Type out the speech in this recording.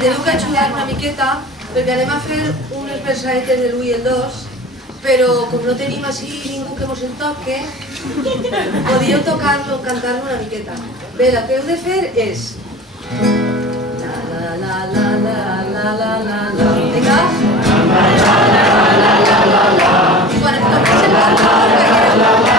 teniu que ajudar una miqueta perquè anem a fer unes versaetes de l'1 i el 2, però com no tenim així ningú que mos en toque, podíeu tocar-lo, cantar-lo una miqueta. Bé, el que heu de fer és... La la la la la la la la la. Vinga? La la la la la la la la. I quan em toquis el cantar,